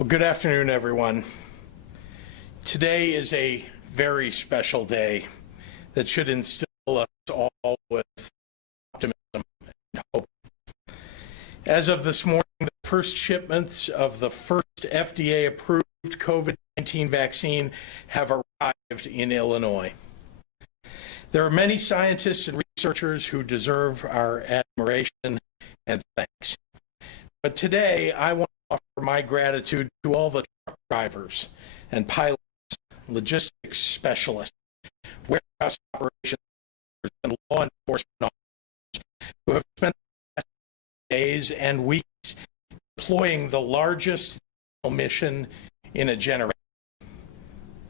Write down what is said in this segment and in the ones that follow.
Well, good afternoon, everyone. Today is a very special day that should instill us all with optimism and hope. As of this morning, the first shipments of the first FDA-approved COVID-19 vaccine have arrived in Illinois. There are many scientists and researchers who deserve our admiration and thanks. But today, I want to offer my gratitude to all the truck drivers and pilots, logistics specialists, warehouse operations, and law enforcement officers who have spent the past days and weeks deploying the largest mission in a generation.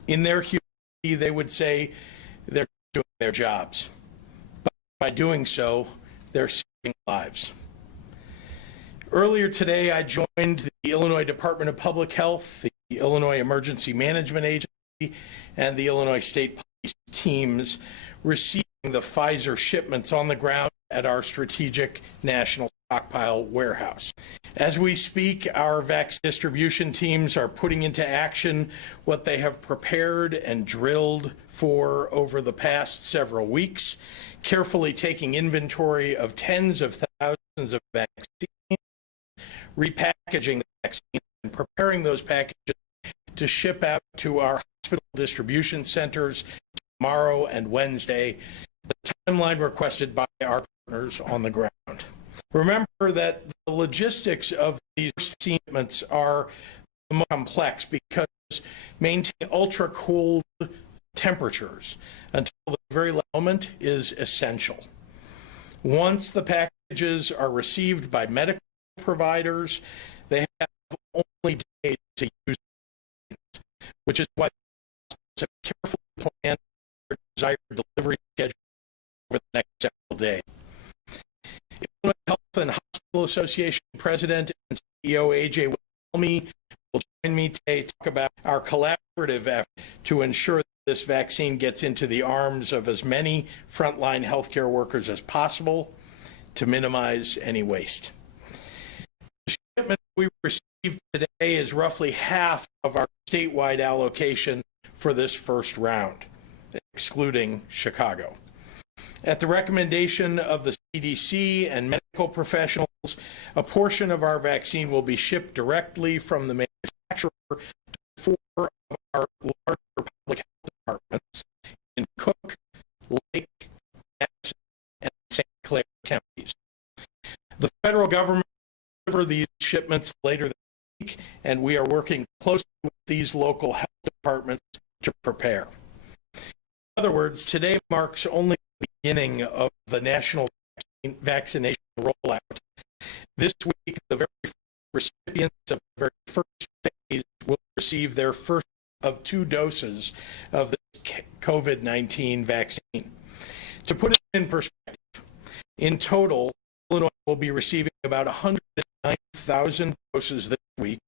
In their humility, they would say they're doing their jobs. But by doing so, they're saving lives. Earlier today, I joined the Illinois Department of Public Health, the Illinois Emergency Management Agency, and the Illinois State Police teams receiving the Pfizer shipments on the ground at our strategic national stockpile warehouse. As we speak, our vaccine distribution teams are putting into action what they have prepared and drilled for over the past several weeks, carefully taking inventory of tens of thousands of vaccines, repackaging the vaccine, and preparing those packages to ship out to our hospital distribution centers tomorrow and Wednesday, the timeline requested by our partners on the ground. Remember that the logistics of these shipments are the most complex because maintaining ultra-cold temperatures until the very last moment is essential. Once the packages are received by medical providers, they have only days to use them, which is why to carefully plan their desired delivery schedule over the next several days. Illinois Health and Hospital Association President and CEO A.J. Wilhelmy will join me today to talk about our collaborative effort to ensure that this vaccine gets into the arms of as many frontline healthcare workers as possible to minimize any waste. The shipment we received today is roughly half of our statewide allocation for this first round, excluding Chicago. At the recommendation of the CDC and medical professionals, a portion of our vaccine will be shipped directly from the manufacturer to 4 of our larger public health departments in Cook, Lake, Madison, and St. Clair counties. The federal government will deliver these shipments later this week, and we are working closely with these local health departments to prepare. In other words, today marks only the beginning of the national vaccination rollout. This week, the very first recipients of the very first phase will receive their first of 2 doses of the COVID-19 vaccine. To put it in perspective, in total, Illinois will be receiving about 109,000 doses this week.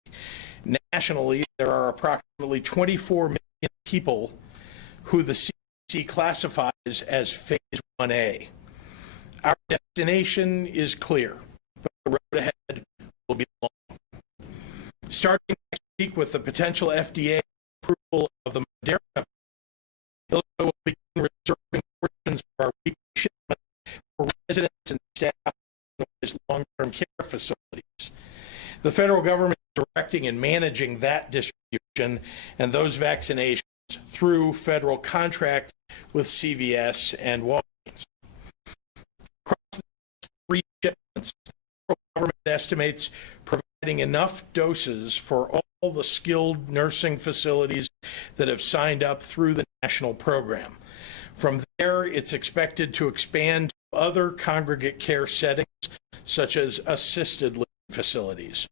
Nationally, there are approximately 24 million people who the CDC classifies as phase 1A. Our destination is clear, but the road ahead will be long. Starting next week with the potential FDA approval of the Moderna, Illinois will begin reserving portions of our weekly shipment for residents and staff in long-term care facilities. The federal government is directing and managing that distribution and those vaccinations through federal contracts with CVS and Walgreens. Across the 3 shipments, the federal government estimates providing enough doses for all the skilled nursing facilities that have signed up through the national program. From there, it's expected to expand to other congregate care settings, such as assisted living facilities.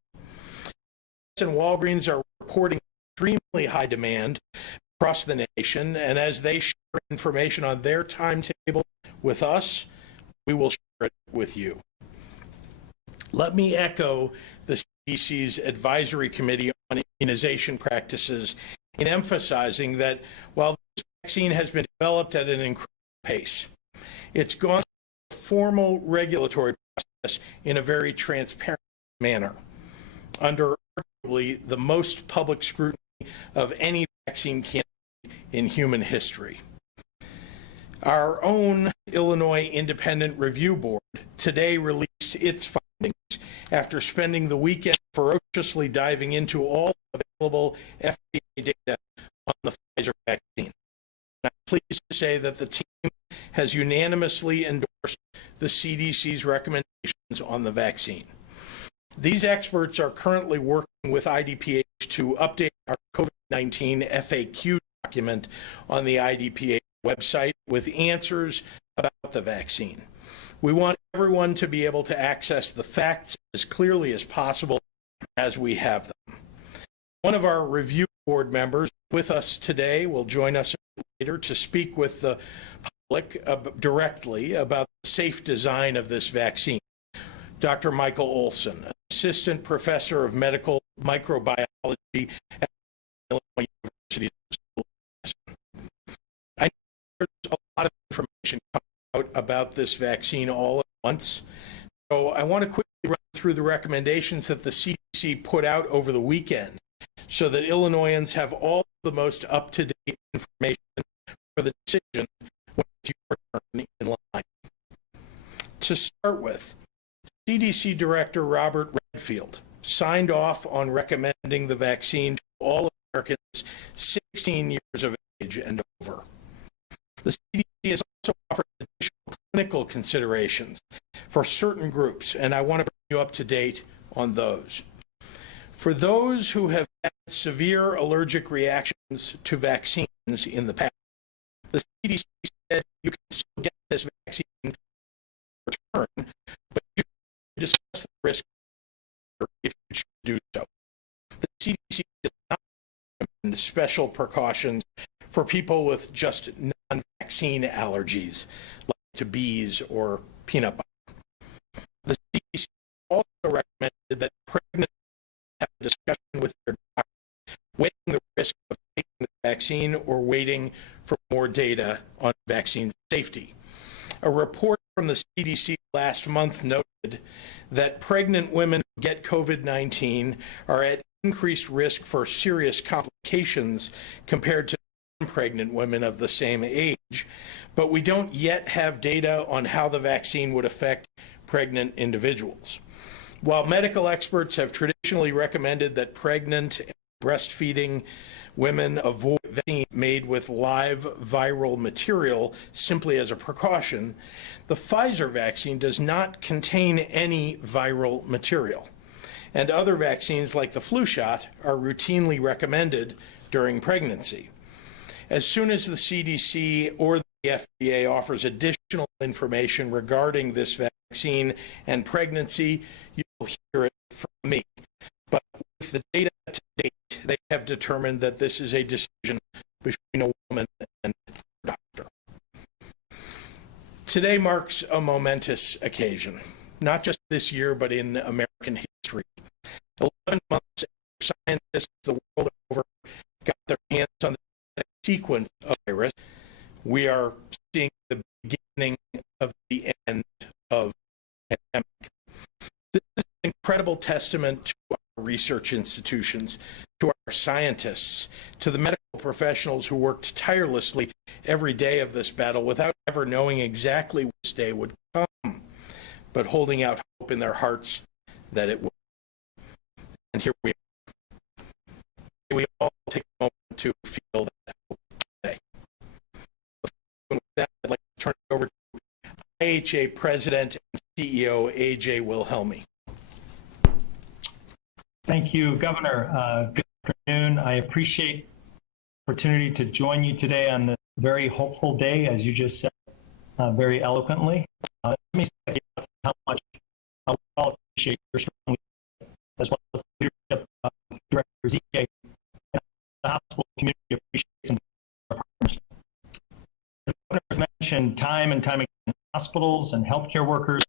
And Walgreens are reporting extremely high demand across the nation, and as they share information on their timetable with us, we will share it with you. Let me echo the CDC's Advisory Committee on Immunization Practices in emphasizing that while this vaccine has been developed at an incredible pace, it's gone through a formal regulatory process in a very transparent manner. Under our arguably the most public scrutiny of any vaccine candidate in human history. Our own Illinois Independent Review Board today released its findings after spending the weekend ferociously diving into all available FDA data on the Pfizer vaccine. I'm pleased to say that the team has unanimously endorsed the CDC's recommendations on the vaccine. These experts are currently working with IDPH to update our COVID-19 FAQ document on the IDPH website with answers about the vaccine. We want everyone to be able to access the facts as clearly as possible as we have them. One of our review board members with us today will join us later to speak with the public directly about the safe design of this vaccine. Dr. Michael Olson, Assistant Professor of Medical Microbiology at Illinois University. I know there's a lot of information coming out about this vaccine all at once, so I want to quickly run through the recommendations that the CDC put out over the weekend so that Illinoisans have all the most up-to-date information for the decision when it's your turn in line. To start with, CDC Director Robert Redfield signed off on recommending the vaccine to all Americans 16 years of age and over. The CDC has also offered additional clinical considerations for certain groups, and I want to bring you up to date on those. For those who have had severe allergic reactions to vaccines in the past, the CDC said you can still get this vaccine in return, but you should discuss the risk if you should do so. The CDC does not recommend special precautions for people with just non-vaccine allergies, like to bees or peanut butter. The CDC also recommended that pregnant have a discussion with their doctor, weighing the risk of taking the vaccine or waiting for more data on vaccine safety. A report from the CDC last month noted that pregnant women who get COVID-19 are at increased risk for serious complications compared to non-pregnant women of the same age, but we don't yet have data on how the vaccine would affect pregnant individuals. While medical experts have traditionally recommended that pregnant and breastfeeding women avoid vaccine made with live viral material simply as a precaution, the Pfizer vaccine does not contain any viral material. And other vaccines like the flu shot are routinely recommended during pregnancy. As soon as the CDC or the FDA offers additional information regarding this vaccine and pregnancy, you will hear it from me. But with the data to date, they have determined that this is a decision between a woman and a doctor. Today marks a momentous occasion, not just this year, but in American history. 11 months after scientists the world over got their hands on the sequence of the virus, we are seeing the beginning of the end of the pandemic. This is an incredible testament to our research institutions, to our scientists, to the medical professionals who worked tirelessly every day of this battle without ever knowing exactly which day would come, but holding out hope in their hearts that it would. And here we are. We all take a moment to feel that hope today. With that, I'd like to turn it over to IHA President and CEO A.J. Wilhelmi. Thank you, Governor. Good afternoon. I appreciate the opportunity to join you today on this very hopeful day, as you just said very eloquently. Let me say how much I all appreciate your strong leadership, as well as the leadership of Director Zike and the hospital community appreciates our partnership. As the Governor has mentioned, time and time again, hospitals and healthcare workers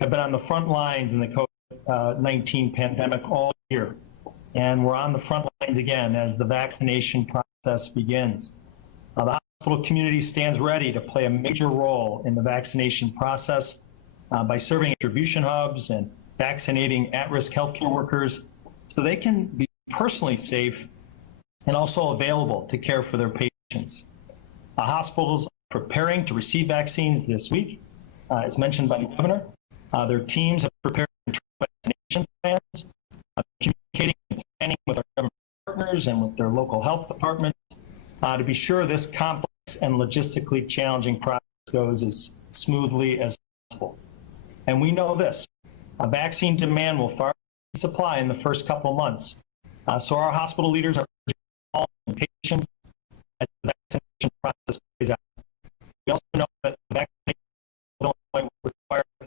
have been on the front lines in the COVID-19 pandemic all year, and we're on the front lines again as the vaccination process begins. The hospital community stands ready to play a major role in the vaccination process by serving distribution hubs and vaccinating at-risk healthcare workers, so they can be personally safe and also available to care for their patients. Hospitals are preparing to receive vaccines this week, as mentioned by the governor. Their teams have prepared vaccination plans, communicating and planning with our government partners and with their local health departments to be sure this complex and logistically challenging process goes as smoothly as possible. And we know this, vaccine demand will far exceed supply in the first couple of months. So our hospital leaders are urging all patients as the vaccination process plays out. We also know that the vaccination will require a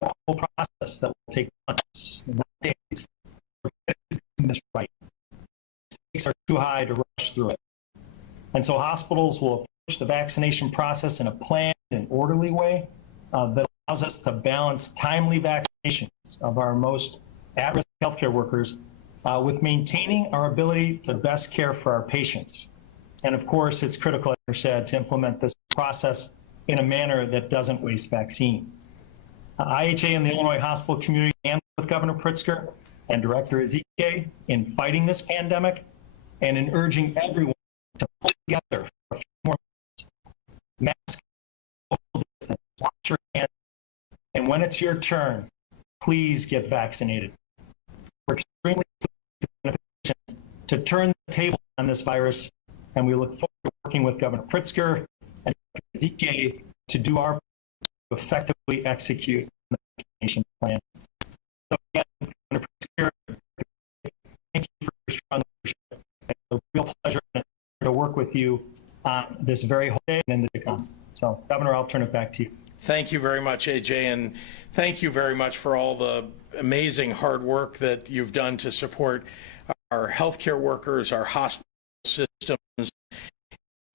thoughtful process that will take months, not days. We're getting this right. Stakes are too high to rush through it. And so hospitals will approach the vaccination process in a planned and orderly way that allows us to balance timely vaccinations of our most at-risk healthcare workers with maintaining our ability to best care for our patients. And of course, it's critical, as I said, to implement this process in a manner that doesn't waste vaccine. IHA and the Illinois hospital community stand with Governor Pritzker and Director Ezike in fighting this pandemic and in urging everyone to pull together for a few more minutes. Mask, social distance, wash your hands, and when it's your turn, please get vaccinated. We're extremely in a position to turn the table on this virus, and we look forward to working with Governor Pritzker and Ezike to do our part to effectively execute the vaccination plan. So again, Governor Pritzker, thank you for your strong leadership. It's a real pleasure to work with you on this very whole day and in the to come. So, Governor, I'll turn it back to you. Thank you very much, AJ, and thank you very much for all the amazing hard work that you've done to support our healthcare workers, our hospital systems, in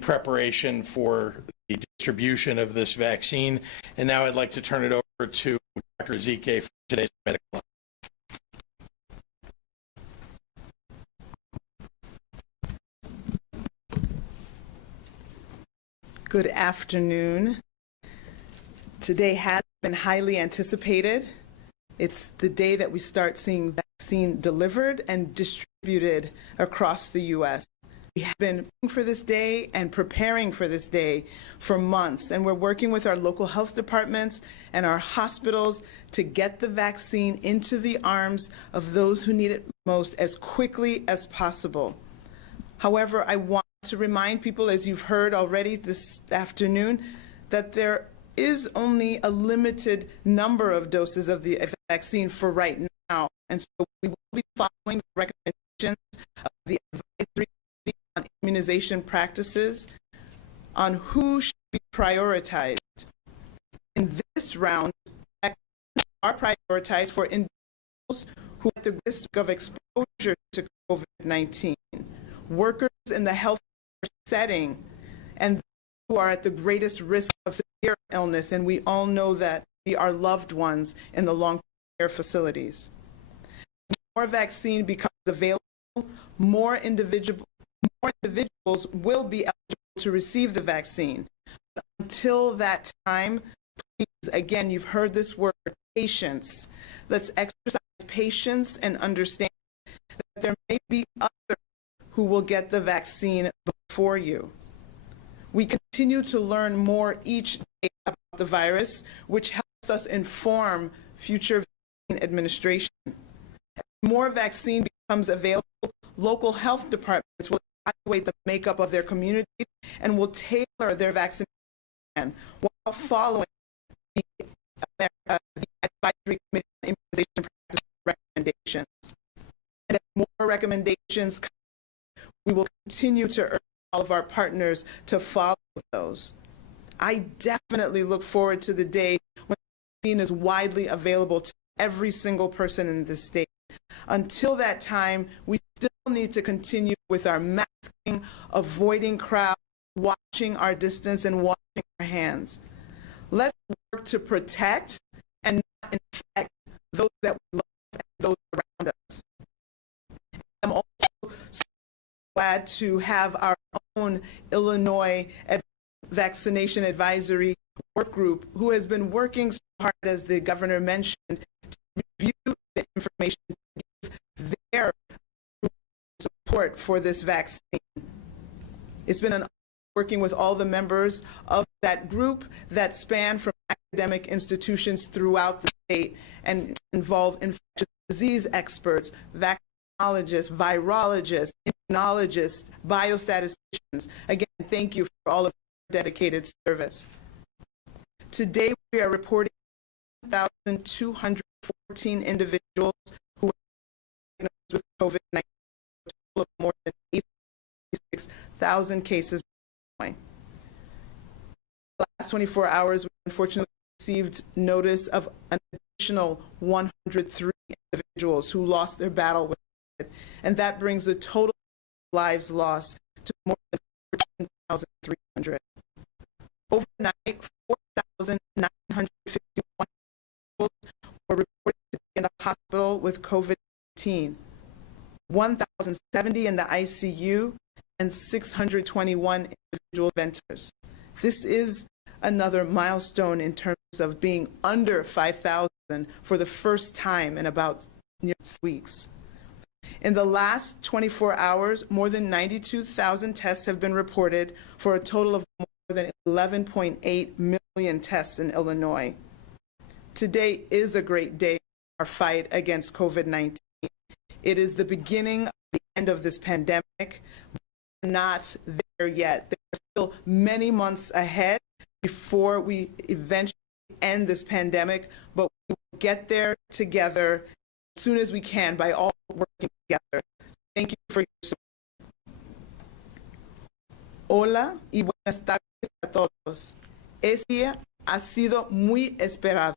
preparation for the distribution of this vaccine. And now I'd like to turn it over to Dr. Ezike for today's medical. Good afternoon. Today has been highly anticipated. It's the day that we start seeing vaccine delivered and distributed across the U.S. We have been waiting for this day and preparing for this day for months, and we're working with our local health departments and our hospitals to get the vaccine into the arms of those who need it most as quickly as possible. However, I want to remind people, as you've heard already this afternoon, that there is only a limited number of doses of the vaccine for right now. And so we will be following the recommendations of the advisory on immunization practices on who should be prioritized. In this round, vaccines are prioritized for individuals who are at the risk of exposure to COVID-19, workers in the health setting, and who are at the greatest risk of severe illness, and we all know that we are loved ones in the long-term care facilities. More vaccine becomes available, more individuals will be eligible to receive the vaccine. But until that time, please, again, you've heard this word, patience. Let's exercise patience and understand that there may be others who will get the vaccine before you. We continue to learn more each day about the virus, which helps us inform future vaccine administration. As more vaccine becomes available, local health departments will evaluate the makeup of their communities and will tailor their vaccination plan while following the Advisory Committee on Immunization Practice recommendations. And as more recommendations come, we will continue to urge all of our partners to follow those. I definitely look forward to the day when the vaccine is widely available to every single person in this state. Until that time, we still need to continue with our masking, avoiding crowds, watching our distance, and washing our hands. Let's work to protect and not infect those that we love and those around us. I'm also so glad to have our own Illinois Vaccination Advisory Work Group, who has been working so hard, as the governor mentioned, to review the information, to give their support for this vaccine. It's been an honor working with all the members of that group that span from academic institutions throughout the state and involve infectious disease experts, vaccinologists, virologists, immunologists, biostatisticians. Again, thank you for all of your dedicated service. Today, we are reporting 1,214 individuals who were diagnosed with COVID-19, a total of more than 86,000 cases. The last 24 hours, we unfortunately received notice of an additional 103 individuals who lost their battle with COVID, and that brings the total lives lost to more than 14,300. Overnight, 4,951 people were reported to be in the hospital with COVID-19, 1,070 in the ICU, and 621 individual ventilators. This is another milestone in terms of being under 5,000 for the first time in about 6 weeks. In the last 24 hours, more than 92,000 tests have been reported for a total of more than 11.8 million tests in Illinois. Today is a great day in our fight against COVID-19. It is the beginning of the end of this pandemic. We're not there yet. There are still many months ahead before we eventually end this pandemic, but we will get there together as soon as we can by all working together. Thank you for your support. Hola y buenas tardes a todos. Este día ha sido muy esperado.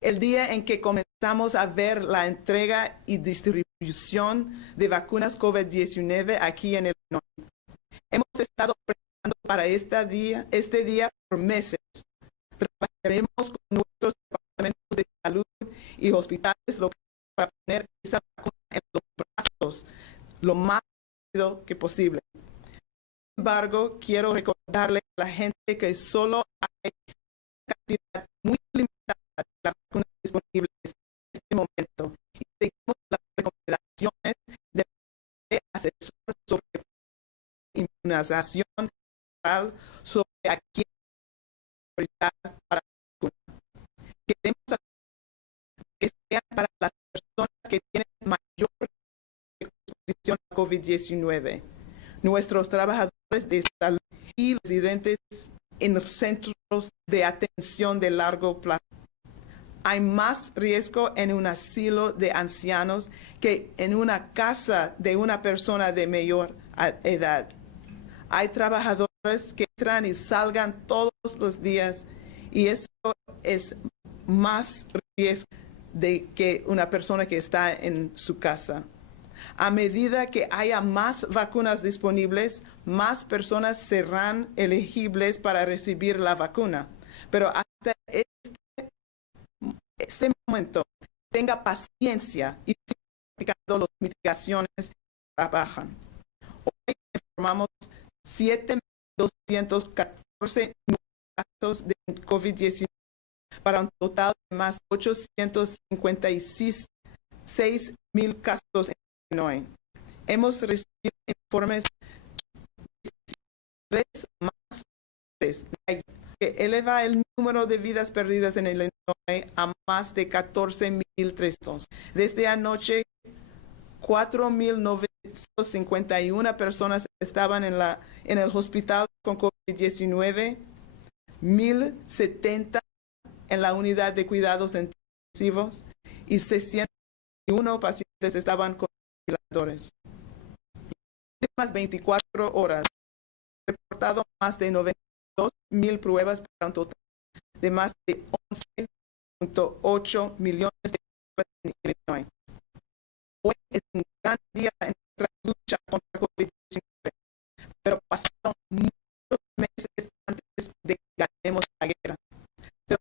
El día en que comenzamos a ver la entrega y distribución de vacunas COVID-19 aquí en Illinois. Hemos estado preparando para este día por meses. Trabajaremos con nuestros departamentos de salud y hospitales locales para poner esa vacuna en los brazos lo más rápido que posible. Sin embargo, quiero recordarle a la gente que solo hay una cantidad muy limitada de la vacuna disponible en este momento y seguimos las recomendaciones del asesor sobre inmunización general sobre a quién priorizar para la vacuna. Queremos que sean para las personas que tienen mayor exposición a COVID-19, nuestros trabajadores de salud y residentes en centros de atención de largo plazo. Hay más riesgo en un asilo de ancianos que en una casa de una persona de mayor edad. Hay trabajadores que entran y salgan todos los días y eso es más riesgo de que una persona que está en su casa. A medida que haya más vacunas disponibles, más personas serán elegibles para recibir la vacuna. Pero hasta este momento, tenga paciencia y siga practicando las mitigaciones que trabajan. Hoy informamos 7,214 casos de COVID-19 para un total de más de 856,000 casos en Illinois. Hemos recibido informes de 3 más fuertes que eleva el número de vidas perdidas en Illinois a más de 14,300. Desde anoche, 4,951 personas estaban en el hospital con COVID-19, 1,070 en la unidad de cuidados intensivos y 601 pacientes estaban con ventiladores. En las últimas 24 horas, reportado más de 92,000 pruebas para un total de más de 11,8 millones de pruebas en Illinois. Hoy es un gran día en nuestra lucha contra COVID-19, pero pasaron muchos meses antes de que ganemos la guerra. Pero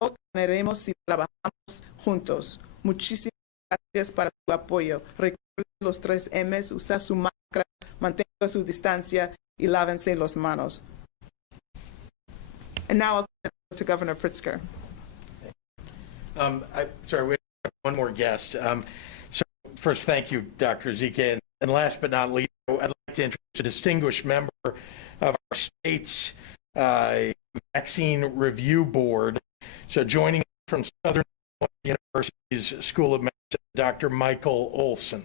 no ganaremos si trabajamos juntos. Muchísimas gracias para su apoyo. Recuerden los 3 M's, usa su máscara, mantenga su distancia y lávense las manos. And now I'll turn it over to Governor Pritzker. Sorry, we have one more guest. So first, thank you, Dr. Zike, And last but not least, I'd like to introduce a distinguished member of our state's vaccine review board. So joining us from Southern University's School of Medicine, Dr. Michael Olson.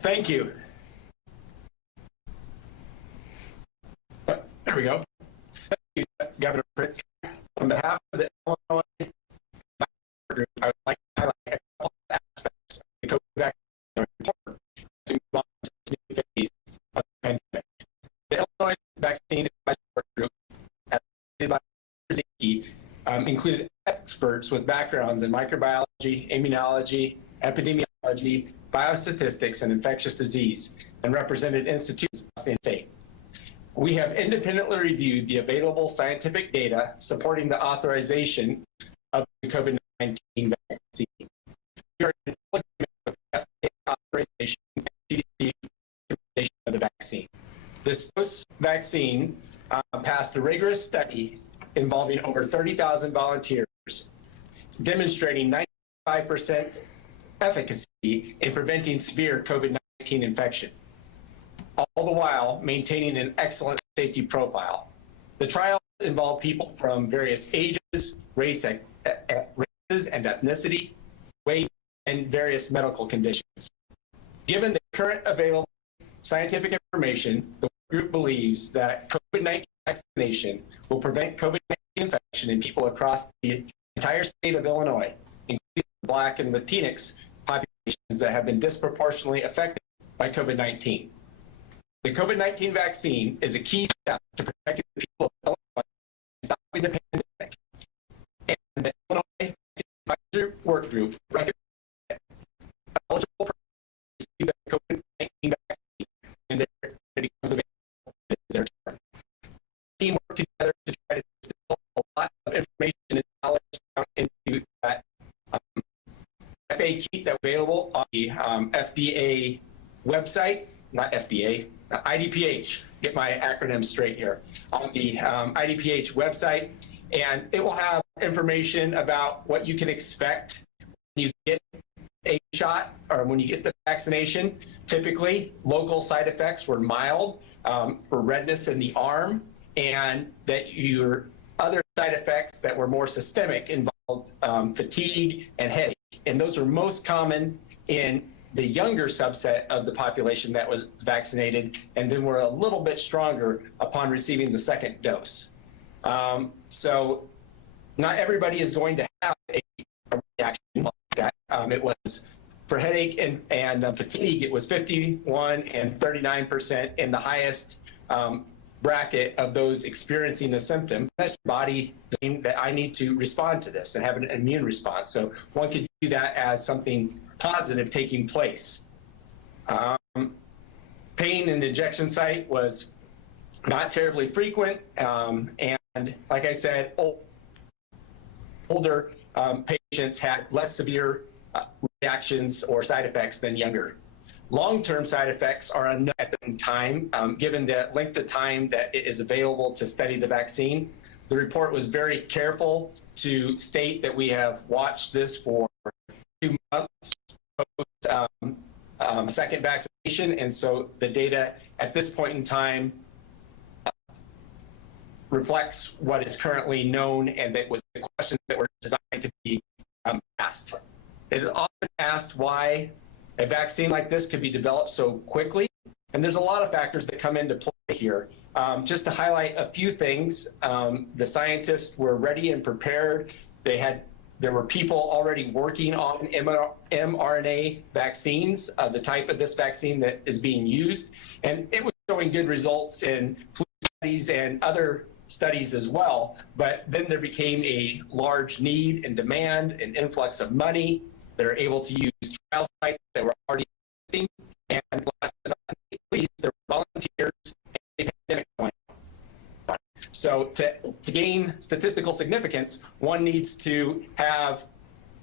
Thank you. There we go. Thank you, Governor Pritzker. On behalf of the Illinois Vaccine Group, I would like to highlight a couple of aspects of the COVID vaccine that are important to move on to this new phase of the pandemic. The Illinois Vaccine Advisory Group, as led by Pritzker, included experts with backgrounds in microbiology, immunology, epidemiology, biostatistics, and infectious disease, and represented institutions across the state. We have independently reviewed the available scientific data supporting the authorization of the COVID-19 vaccine. We are in full agreement with the FDA authorization and CDC recommendation of the vaccine. This dose vaccine passed a rigorous study involving over 30,000 volunteers, demonstrating 95% efficacy in preventing severe COVID-19 infection, all the while maintaining an excellent safety profile. The trials involve people from various ages, races and ethnicity, weight, and various medical conditions. Given the current available scientific information, the group believes that COVID-19 vaccination will prevent COVID-19 infection in people across the entire state of Illinois, including Black and Latinx populations that have been disproportionately affected by COVID-19. The COVID-19 vaccine is a key step to protecting the people of Illinois and stopping the pandemic. And the Illinois Advisory Work Group recommends that eligible persons receive the COVID-19 vaccine and it becomes available in their turn. The team worked together to try to distill a lot of information and knowledge into that FAQ that's available on the FDA website, not FDA, IDPH, get my acronym straight here, on the IDPH website, and it will have information about what you can expect when you get a shot or when you get the vaccination. Typically, local side effects were mild for redness in the arm, and that your other side effects that were more systemic involved fatigue and headache. And those are most common in the younger subset of the population that was vaccinated, and then were a little bit stronger upon receiving the second dose. So not everybody is going to have a reaction like that. It was for headache and fatigue, it was 51 and 39% in the highest bracket of those experiencing the symptom. That's your body saying that I need to respond to this and have an immune response. So one could view that as something positive taking place. Pain in the injection site was not terribly frequent, and like I said, older patients had less severe reactions or side effects than younger. Long-term side effects are unknown at the time, given the length of time that it is available to study the vaccine. The report was very careful to state that we have watched this for 2 months post second vaccination, and so the data at this point in time reflects what is currently known, and that was the questions that were designed to be asked. It is often asked why a vaccine like this could be developed so quickly, and there's a lot of factors that come into play here. Just to highlight a few things, the scientists were ready and prepared. There were people already working on mRNA vaccines, the type of this vaccine that is being used, and it was showing good results in flu studies and other studies as well. But then there became a large need and demand, an influx of money. They're able to use trial sites that were already existing, and last but not least, there were volunteers and a pandemic going on. So to gain statistical significance, one needs to have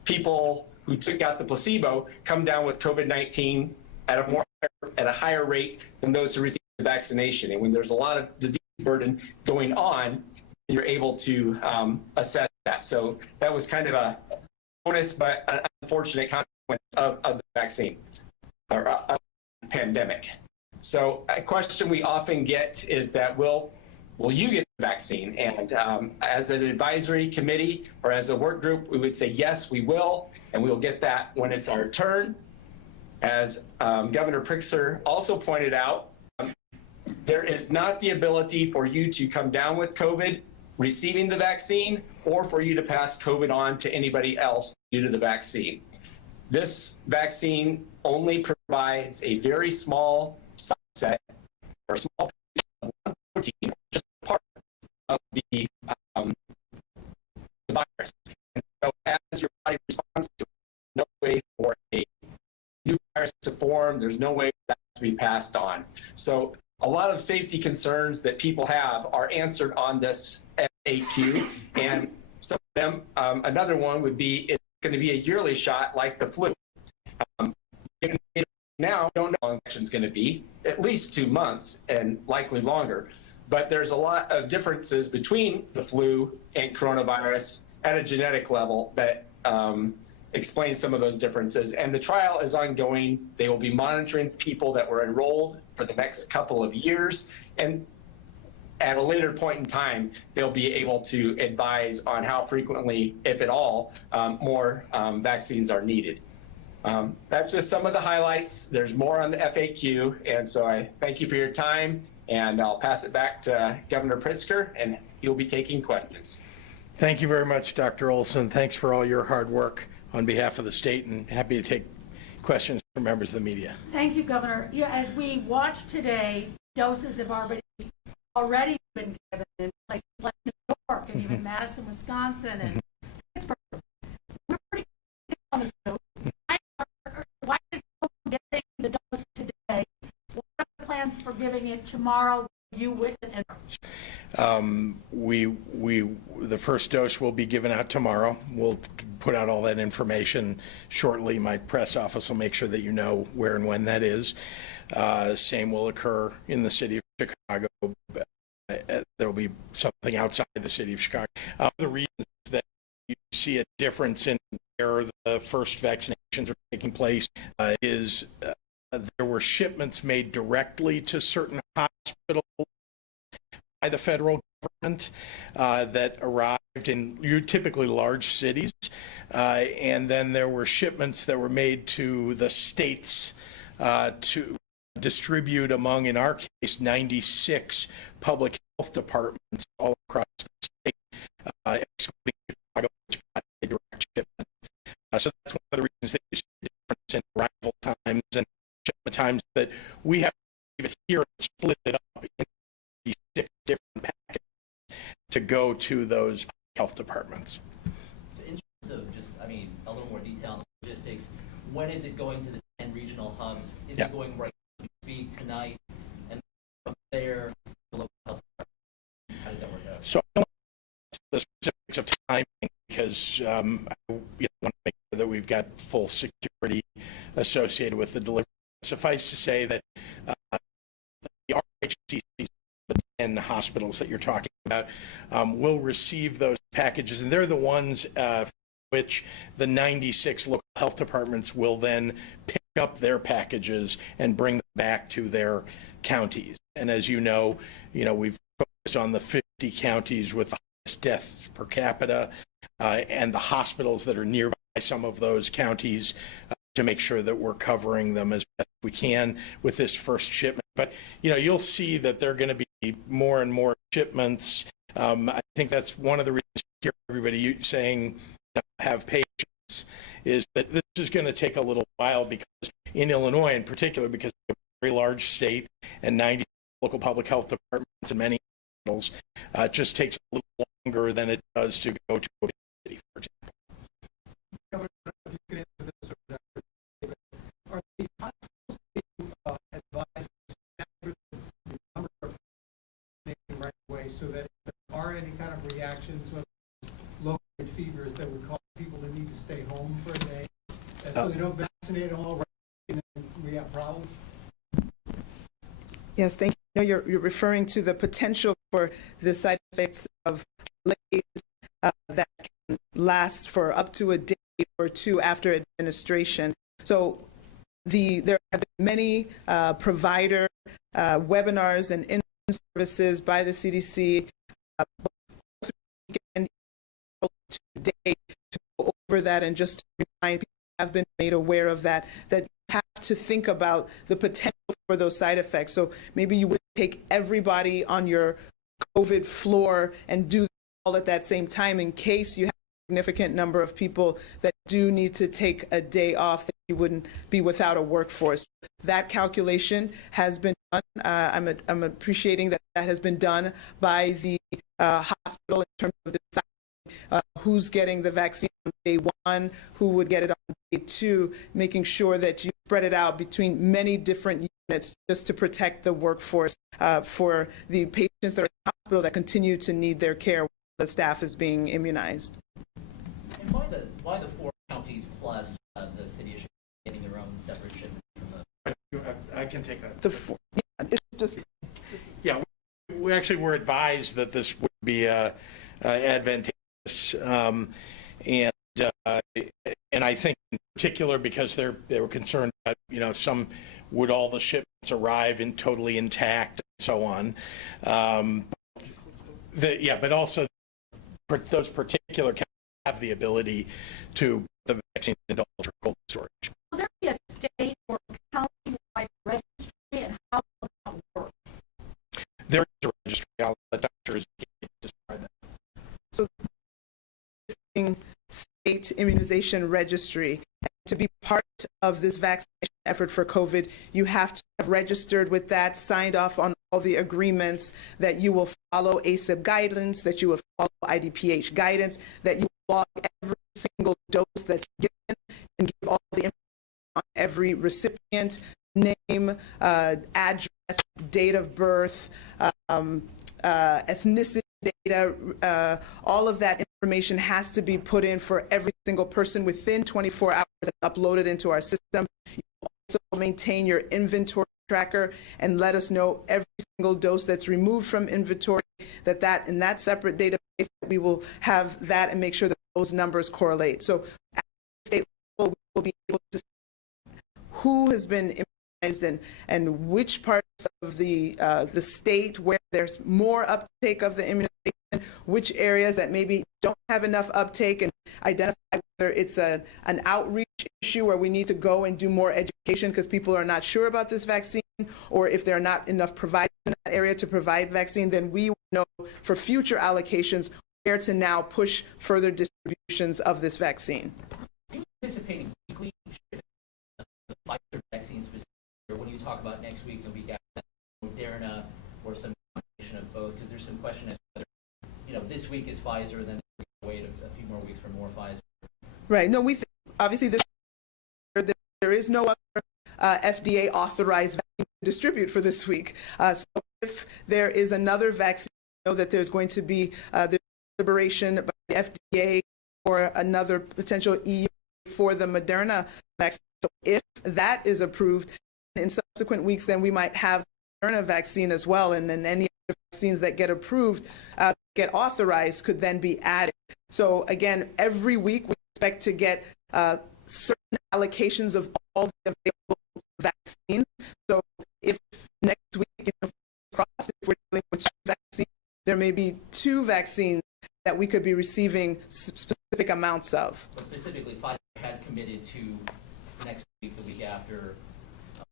people who took out the placebo come down with COVID-19 at a higher rate than those who received the vaccination. And when there's a lot of disease burden going on, you're able to assess that. So that was kind of a bonus, but an unfortunate consequence of the vaccine or of the pandemic. So a question we often get is that will you get the vaccine? And as an advisory committee or as a work group, we would say, yes, we will, and we will get that when it's our turn. As Governor Pritzker also pointed out, there is not the ability for you to come down with COVID receiving the vaccine or for you to pass COVID on to anybody else due to the vaccine. This vaccine only provides a very small subset or small piece of one protein, just part of the virus. And so as your body responds to it, there's no way for a new virus to form, there's no way for that to be passed on. So a lot of safety concerns that people have are answered on this FAQ, and some of them, another one would be, it's going to be a yearly shot like the flu. Now, we don't know how long the infection is going to be, at least 2 months and likely longer. But there's a lot of differences between the flu and coronavirus at a genetic level that explain some of those differences. And the trial is ongoing. They will be monitoring people that were enrolled for the next couple of years. And at a later point in time, they'll be able to advise on how frequently, if at all, more vaccines are needed. That's just some of the highlights. There's more on the FAQ. And so I thank you for your time, and I'll pass it back to Governor Pritzker, and he'll be taking questions. Thank you very much, Dr. Olson. Thanks for all your hard work on behalf of the state, and happy to take questions from members of the media. Thank you, Governor. Yeah, as we watch today, doses have already been given in places like New York and even Madison, Wisconsin, and Pittsburgh. We're pretty good on this note. Why is no getting the dose today? What are the plans for giving it tomorrow? You with it? The first dose will be given out tomorrow. We'll put out all that information shortly. My press office will make sure that you know where and when that is. Same will occur in the city of Chicago. There will be something outside the city of Chicago. The reasons that you see a difference in where the first vaccinations are taking place is there were shipments made directly to certain hospitals by the federal government that arrived in typically large cities, and then there were shipments that were made to the states to distribute among, in our case, 96 public health departments all across the state, excluding Chicago, which got a direct shipment. So that's one of the reasons that you see a difference in arrival times and shipment times, that we have to leave it here and split it up into 6 different packets to go to those health departments. In terms of just, a little more detail on the logistics, when is it going to the 10 regional hubs? Is it going right as we speak tonight? And from there, the local health department, how does that work out? So I don't know the specifics of timing, because I want to make sure that we've got full security associated with the delivery. Suffice to say that the RHCCs, the 10 hospitals that you're talking about, will receive those packages, and they're the ones for which the 96 local health departments will then pick up their packages and bring them back to their counties. And as you know, we've focused on the 50 counties with the highest deaths per capita and the hospitals that are nearby some of those counties to make sure that we're covering them as best we can with this first shipment. But, you'll see that there are going to be more and more shipments. I think that's one of the reasons you hear everybody saying have patience, is that this is going to take a little while, because in Illinois in particular, because it's a very large state and 90 local public health departments and many hospitals, it just takes a little longer than it does to go to a big city, for example. Are the hospitals being advised to stagger the number of making right away, so that if there are any kind of reactions, low grade fevers, that would cause people to need to stay home for a day, so they don't vaccinate them all right, and then we have problems? Yes, thank you. You're referring to the potential for the side effects of malaise that can last for up to a day or two after administration. So there have been many provider webinars and in services by the CDC and today to go over that, and just to remind people who have been made aware of that you have to think about the potential for those side effects. So maybe you wouldn't take everybody on your COVID floor and do all at that same time, in case you have a significant number of people that do need to take a day off, that you wouldn't be without a workforce. That calculation has been done. I'm appreciating that has been done by the hospital in terms of deciding who's getting the vaccine on day one, who would get it on day two, making sure that you spread it out between many different units just to protect the workforce for the patients that are in the hospital that continue to need their care while the staff is being immunized. And why the 4 counties plus the city of Chicago getting their own separate shipment from the... I can take that. It's just Yeah, we actually were advised that this would be advantageous, and I think in particular because they were concerned about, some would all the shipments arrive in totally intact and so on. But also those particular counties have the ability to put the vaccines into ultra cold storage. Will there be a state or county-wide registry, and how will that work? There is a registry. I'll let doctors describe that. so state immunization registry. To be part of this vaccination effort for COVID, you have to have registered with that, signed off on all the agreements, that you will follow ACIP guidance, that you will follow IDPH guidance, that you will log every single dose that's given and give all the information on every recipient, name, address, date of birth, ethnicity data, all of that information has to be put in for every single person within 24 hours and uploaded into our system. You also maintain your inventory tracker and let us know every single dose that's removed from inventory, that in that separate database, we will have that and make sure that those numbers correlate. So at the state level, we will be able to see who has been immunized and which parts of the state where there's more uptake of the immunization, which areas that maybe don't have enough uptake, and identify whether it's an outreach issue where we need to go and do more education because people are not sure about this vaccine, or if there are not enough providers in that area to provide vaccine, then we will know for future allocations where to now push further distributions of this vaccine. Are you anticipating weekly shipments of the Pfizer vaccine specifically, or when you talk about next week, the week after, Moderna, or some combination of both? Because there's some question as to whether, this week is Pfizer, then we wait a few more weeks for more Pfizer. Right. No, obviously there is no other FDA authorized vaccine to distribute for this week. So if there is another vaccine, know that there's going to be deliberation by the FDA or another potential EU for the Moderna vaccine. So if that is approved in subsequent weeks, then we might have the Moderna vaccine as well, and then any other vaccines that get approved, get authorized, could then be added. So again, every week we expect to get certain allocations of all the available vaccines. So if next week, if we're dealing with vaccines, there may be 2 vaccines that we could be receiving specific amounts of. But specifically, Pfizer has committed to next week, the week after.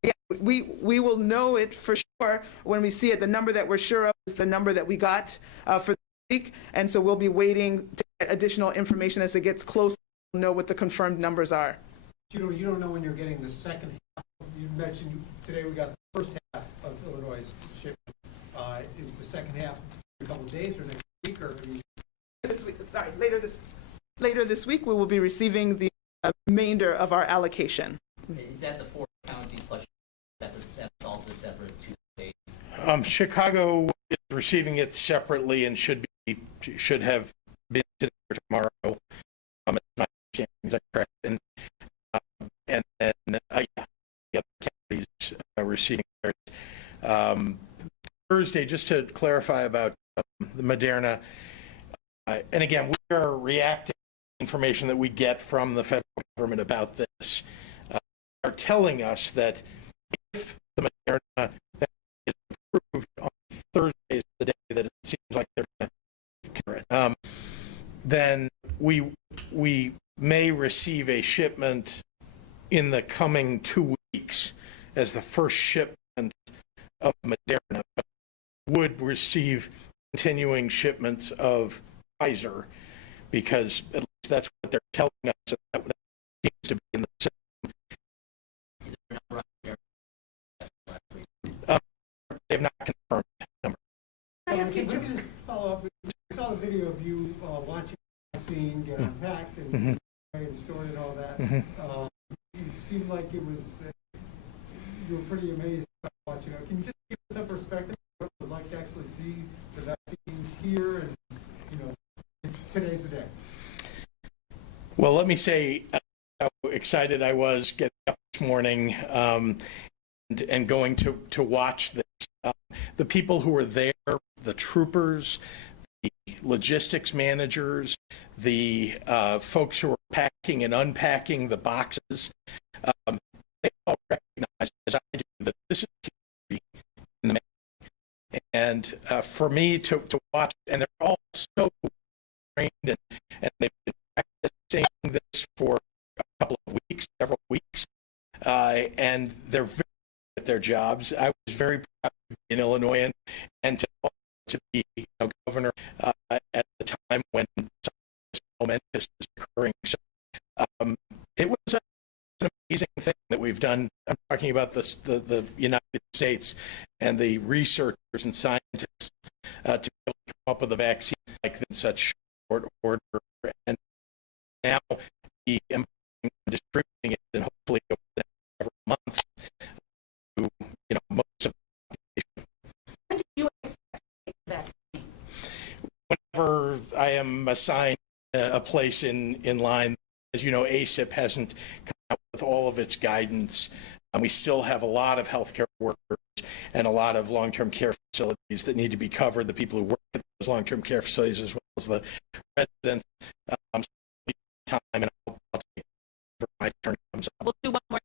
Yeah, we will know it for sure when we see it. The number that we're sure of is the number that we got for the week, and so we'll be waiting to get additional information as it gets closer. We'll know what the confirmed numbers are. You don't know when you're getting the second half. You mentioned today we got the first half of Illinois' shipment. Is the second half in a couple of days or next week, or this week? Sorry, later this week we will be receiving the remainder of our allocation. Is that the 4 counties plus? That's also separate to state. Chicago is receiving it separately and should have been today or tomorrow. It's my understanding, is that correct? And then the other counties are receiving theirs. Thursday, just to clarify about the Moderna, and again, we are reacting information that we get from the federal government about this are telling us that if the Moderna is approved on Thursday, the day that it seems like they're going to cure it, then we may receive a shipment in the coming 2 weeks as the first shipment of Moderna, but would receive continuing shipments of Pfizer, because at least that's what they're telling us, and that seems to be in the system. They've not confirmed that number. If we could just follow up, we saw the video of you launching the vaccine, get unpacked and stored and all that. It seemed like it was, you were pretty amazed by watching it. Can you just give us some perspective of what it was like to actually see the vaccine here, and, today's the day? Well, let me say how excited I was getting up this morning and going to watch this. The people who were there, the troopers, the logistics managers, the folks who were packing and unpacking the boxes, they all recognize, as I do, that this is community in the making. And for me to watch, and they're all so trained, and they've been practicing this for a couple of weeks, several weeks, and they're very good at their jobs. I was very proud to be in Illinois and to be governor at the time when something momentous is occurring. So it was an amazing thing that we've done. I'm talking about the United States and the researchers and scientists to be able to come up with a vaccine like this in such short order, and now we are distributing it, and hopefully over the next several months to most of the population. When do you expect to take the vaccine? Whenever I am assigned a place in line. As you know, ACIP hasn't come out with all of its guidance. We still have a lot of healthcare workers and a lot of long-term care facilities that need to be covered, the people who work at those long-term care facilities as well as the residents. Time, and I'll take it my turn comes up. We'll do one more.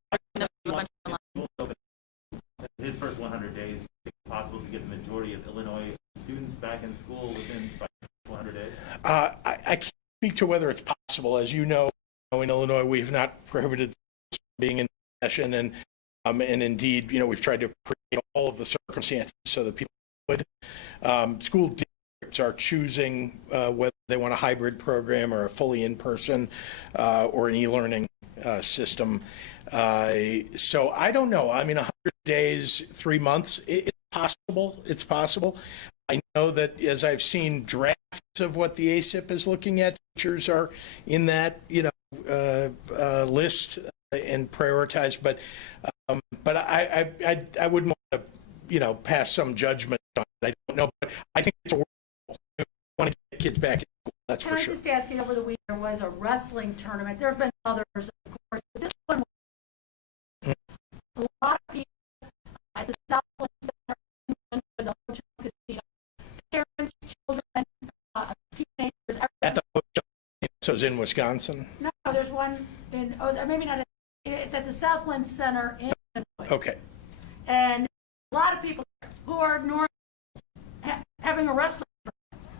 His first 100 days, is it possible to get the majority of Illinois students back in school within 100 days? I can't speak to whether it's possible. As you know, in Illinois, we've not prohibited being in session, and indeed, we've tried to create all of the circumstances so that people would. School districts are choosing whether they want a hybrid program or a fully in-person or an e-learning system. So I don't know. 100 days, 3 months, it's possible. It's possible. I know that as I've seen drafts of what the ACIP is looking at, teachers are in that, list and prioritized. But I wouldn't want to, pass some judgment on it. I don't know, but I think it's a work. We want to get kids back in school. That's for sure. Can I just ask you, over the week there was a wrestling tournament. There have been others, of course, but this one, a lot of people at the Southland Center, the hotel casino, parents, children, teenagers. At the hotel, so it's in Wisconsin? No, there's one in, maybe not, it's at the Southland Center in Illinois. Okay. And a lot of people who are ignoring having a wrestling tournament.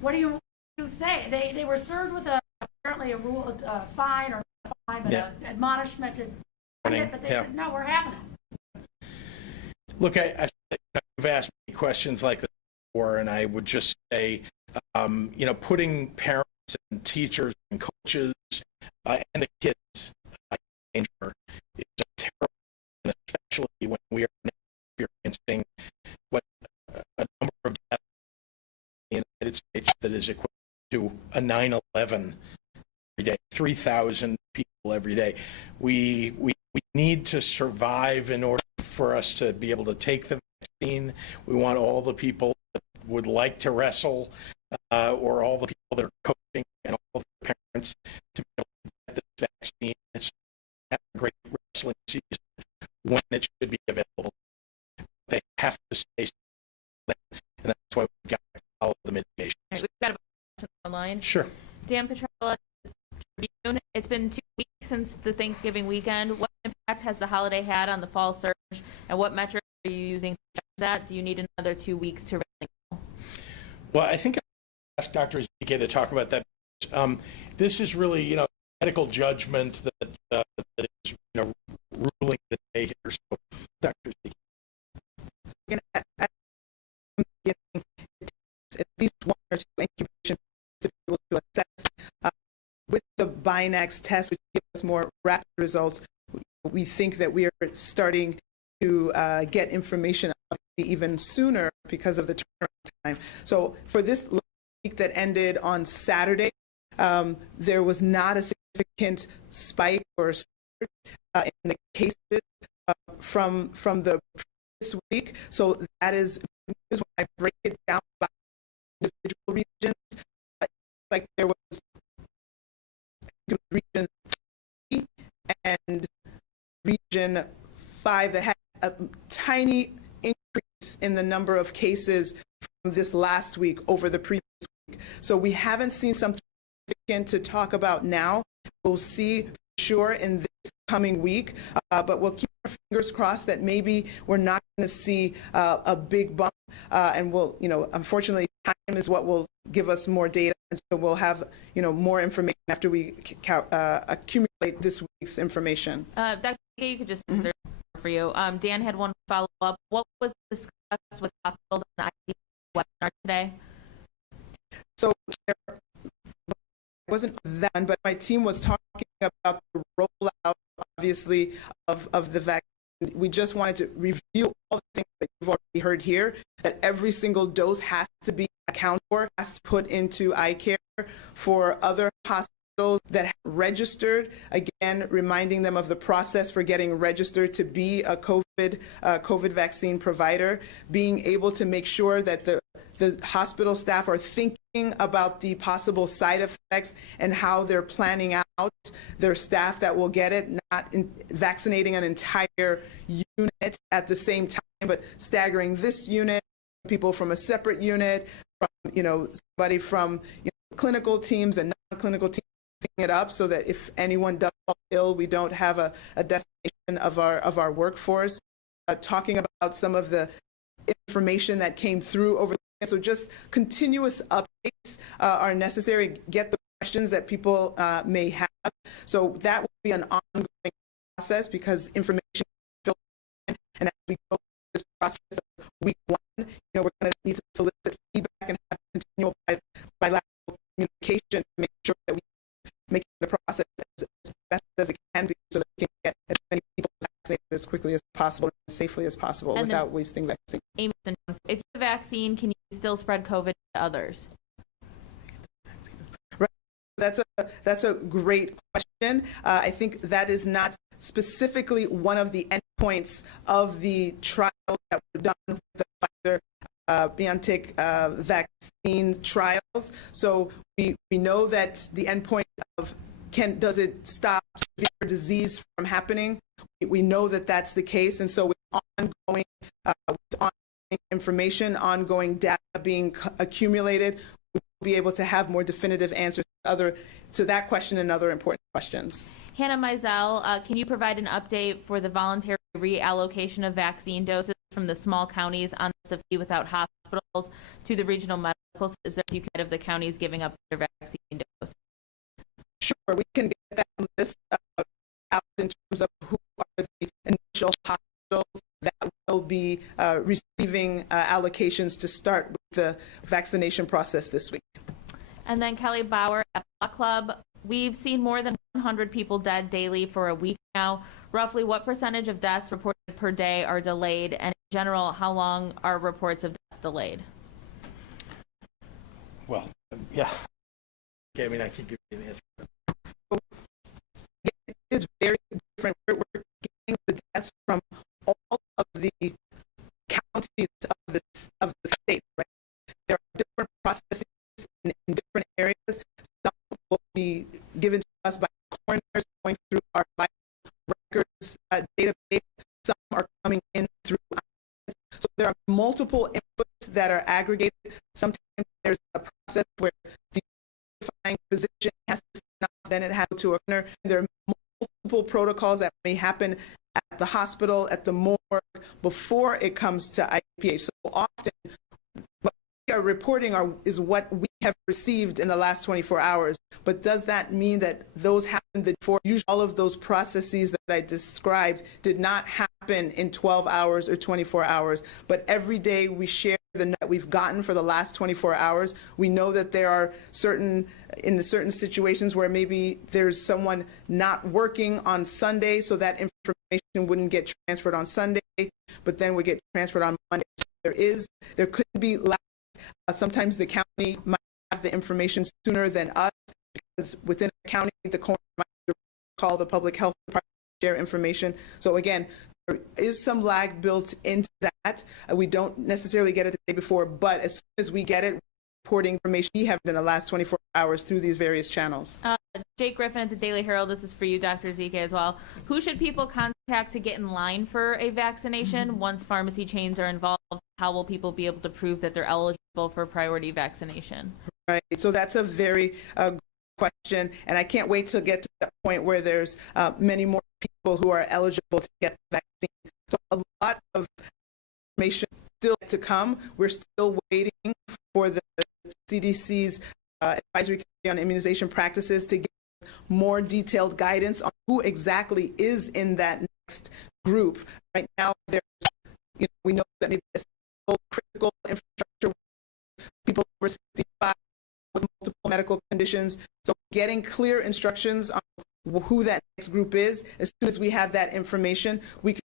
What do you say? They were served with apparently a fine, or not a fine, but an admonishment to end it, but they said, no, we're having it. Look, you've asked me questions like this before, and I would just say, putting parents and teachers and coaches and the kids in danger is terrible, and especially when we are experiencing what a number of deaths in the United States that is equivalent to a 9/11 every day, 3,000 people every day. We need to survive in order for us to be able to take the vaccine. We want all the people that would like to wrestle, or all the people that are coaching, and all the parents to be able to get this vaccine and have a great wrestling season when it should be available. They have to stay safe, and that's why we've got to follow the mitigation. All right, we've got a question online. Sure. Dan Petrella, Tribune. It's been 2 weeks since the Thanksgiving weekend. What impact has the holiday had on the fall surge, and what metrics are you using to judge that? Do you need another 2 weeks to really know? Well, I think I'll ask Dr. Ezike to talk about that. This is really, medical judgment that is, ruling the day here. So, Dr. Ezike. At least 1 or 2 incubation to be able to assess. With the Binax test, which gives us more rapid results, we think that we are starting to get information even sooner because of the turnaround time. So for this week that ended on Saturday, there was not a significant spike or surge in the cases from the previous week. So that is good news. When I break it down by individual regions, like there was region 3 and region 5 that had a tiny increase in the number of cases from this last week over the previous week. So we haven't seen something significant to talk about now. We'll see for sure in this coming week, but we'll keep our fingers crossed that maybe we're not going to see a big bump, and we'll, unfortunately, time is what will give us more data, and so we'll have, more information after we accumulate this week's information. Dr. you could just answer for you. Dan had one follow-up. What was discussed with hospitals on the ICD webinar today? So there wasn't that one, but my team was talking about the rollout, obviously, of the vaccine. We just wanted to review all the things that you've already heard here, that every single dose has to be accounted for, has to put into eye care for other hospitals that have registered, again, reminding them of the process for getting registered to be a COVID vaccine provider, being able to make sure that the hospital staff are thinking about the possible side effects and how they're planning out their staff that will get it, not vaccinating an entire unit at the same time, but staggering this unit, people from a separate unit, from, somebody from clinical teams and non-clinical teams, it up so that if anyone does fall ill, we don't have a destination of our workforce. Talking about some of the information that came through over the so just continuous updates are necessary. Get the questions that people may have. So that will be an ongoing process because information is filtered in, and as we go through this process of week 1, we're going to need to solicit feedback and have continual bilateral communication to make sure that we make the process as best as it can be so that we can get as many people vaccinated as quickly as possible and as safely as possible and without wasting vaccine. If you have a vaccine, can you still spread COVID to others? Right. That's a great question. I think that is not specifically one of the endpoints of the trials that were done with the Pfizer BioNTech vaccine trials. So we know that the endpoint of does it stop severe disease from happening? We know that that's the case, and so with ongoing information, ongoing data being accumulated, we'll be able to have more definitive answers to that question and other important questions. Hannah Mizell, can you provide an update for the voluntary reallocation of vaccine doses from the small counties on the fee without hospitals to the regional medical? Is there a of the counties giving up their vaccine doses? Sure, we can get that list out in terms of who are the initial hospitals that will be receiving allocations to start with the vaccination process this week. And then Kelly Bauer at Block Club. We've seen more than 100 people dead daily for a week now. Roughly what percentage of deaths reported per day are delayed? And in general, how long are reports of death delayed? Well, yeah. Okay, I mean, I can give you an answer. It is very different. We're getting the deaths from all of the counties of the state, right? There are different processes in different areas. Some will be given to us by coroners going through our vital records database. Some are coming in through. So there are multiple inputs that are aggregated. Sometimes there's a process where the notifying physician has to send out then it has to go to a coroner. There are multiple protocols that may happen at the hospital, at the morgue, before it comes to IPH. So often, what we are reporting is what we have received in the last 24 hours. But does that mean that those happened before? Usually all of those processes that I described did not happen in 12 hours or 24 hours. But every day we share the net we've gotten for the last 24 hours. We know that there are certain situations where maybe there's someone not working on Sunday, so that information wouldn't get transferred on Sunday, but then would get transferred on Monday. So there could be lags. Sometimes the county might have the information sooner than us, because within the county, the coroner might call the public health department to share information. So again, there is some lag built into that. We don't necessarily get it the day before, but as soon as we get it, reporting information we have in the last 24 hours through these various channels. Jake Griffin at the Daily Herald, this is for you, Dr. Zika, as well. Who should people contact to get in line for a vaccination once pharmacy chains are involved? How will people be able to prove that they're eligible for priority vaccination? Right, so that's a very good question, and I can't wait to get to that point where there's many more people who are eligible to get the vaccine. So a lot of information still to come. We're still waiting for the CDC's advisory committee on immunization practices to give more detailed guidance on who exactly is in that next group. Right now, we know that maybe critical infrastructure, people over 65 with multiple medical conditions. So getting clear instructions on who that next group is, as soon as we have that information, we can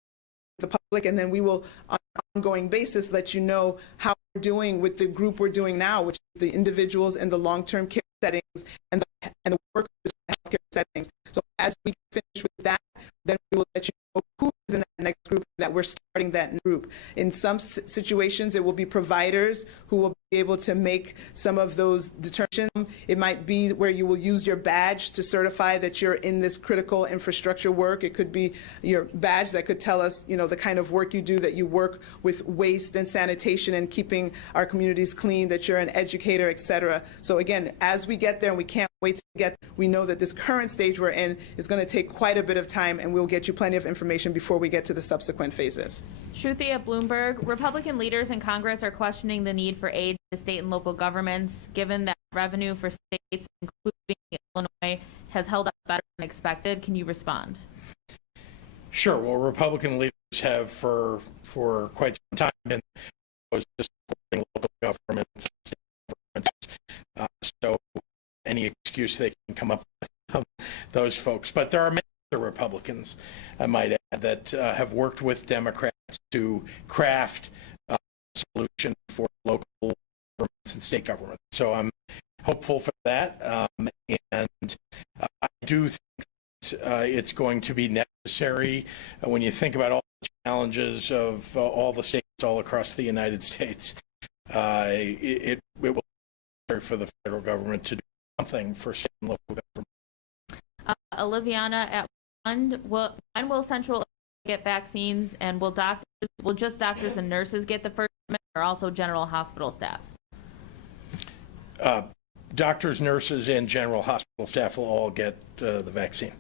the public, and then we will on an ongoing basis let you know how we're doing with the group we're doing now, which is the individuals in the long-term care settings and the workers in the healthcare settings. So as we finish with that, then we will let you know who is in that next group, that we're starting that group. In some situations, it will be providers who will be able to make some of those determinations. It might be where you will use your badge to certify that you're in this critical infrastructure work. It could be your badge that could tell us, the kind of work you do, that you work with waste and sanitation and keeping our communities clean, that you're an educator, et cetera. So again, as we get there, and we can't wait to we know that this current stage we're in is going to take quite a bit of time, and we'll get you plenty of information before we get to the subsequent phases. Shruti at Bloomberg, Republican leaders in Congress are questioning the need for aid to state and local governments, given that revenue for states, including Illinois, has held up better than expected. Can you respond? Sure. Well, Republican leaders have for quite some time been supporting local governments, state governments. So any excuse they can come up with, those folks. But there are many other Republicans, I might add, that have worked with Democrats to craft a solution for local governments and state governments. So I'm hopeful for that. And I do think it's going to be necessary when you think about all the challenges of all the states all across the United States. It will be necessary for the federal government to do something for state and local government. Oliviana at when will Central get vaccines, and will just doctors and nurses get the first treatment, or also general hospital staff? Doctors, nurses, and general hospital staff will all get the vaccine.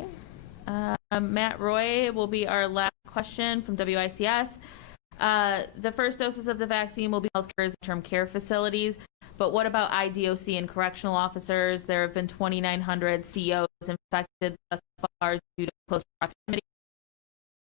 Okay. Matt Roy will be our last question from WICS. The first doses of the vaccine will be healthcare long-term care facilities, but what about IDOC and correctional officers? There have been 2,900 COs infected thus far due to close proximity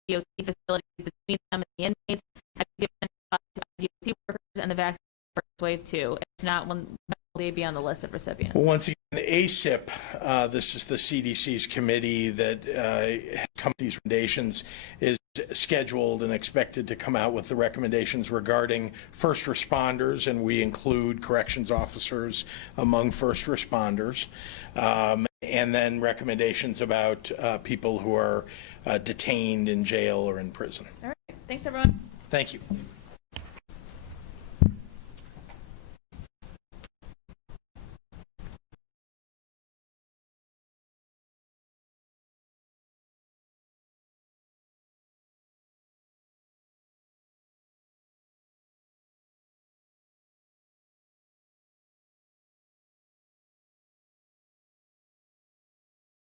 to IDOC facilities between them and the inmates. Have you given thought to IDOC workers and the vaccine first wave too? If not, when will they be on the list of recipients? Well, once again, the ACIP, this is the CDC's committee that has come up with these recommendations, is scheduled and expected to come out with the recommendations regarding first responders, and we include corrections officers among first responders, and then recommendations about people who are detained in jail or in prison. All right. Thanks, everyone. Thank you.